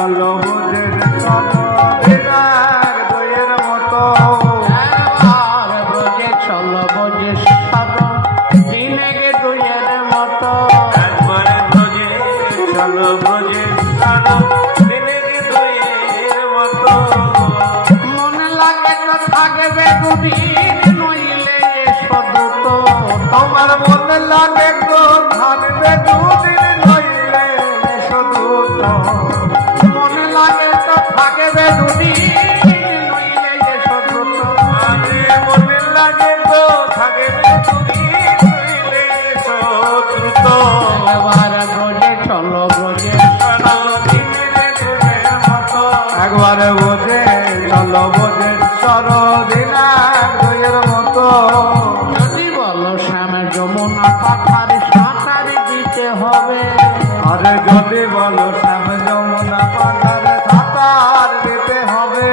চলো বোঝের দইয়ের মতো একবার ব্রজে চলো বোঝে সাধু দিনে গে দইয়ের মতো একবার ব্রজে চলো বোঝে সাধু দিনে গে দইয়ের মতো মনে লাগে তো থাকবে দুদিন নইলে এসো দ্রুত তোমার মনে লাগে গো থাকবে দুদিন নইলে এসো দ্রুত মনে লাগে তো থাকবে দুদিন নইলে এসো দ্রুত আরে মনে লাগে গো থাকবে দুদিন নইলে এসো দ্রুত একবার ব্রজে চলো ব্রজে একবারে বোঝে চলো বোঝে সরদিনা দইয়ের মতো যদি বলো শ্যামে যমুনা পাথারে সাঁতার দিতে হবে আরে যদি বলো শ্যাম যমুনা পাথারে সাঁতার দিতে হবে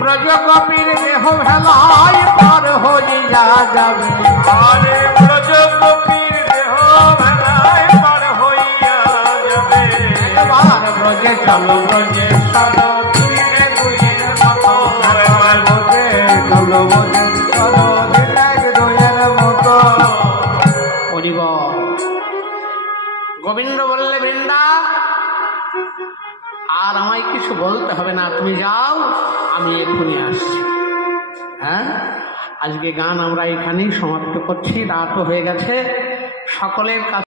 ব্রজ কপির দেহ ভেলায় পার হইয়া যাবে আরে ব্রজ গোপীর দেহ ভেলায় পার হইয়া যাবে একবার ব্রজে চলো ব্রজে সরদিনে দইয়ের মতো একবার বোঝে চলো বোঝে সরদিনা দইয়ের মতো হরিব গোবিন্দ বললে বৃন্দা আর আমায় কিছু বলতে হবে না, তুমি যাও, আমি এক্ষুনি আসছি। হ্যাঁ, আজকে গান আমরা এখানেই সমাপ্ত করছি, রাতও হয়ে গেছে। সকলের কাছে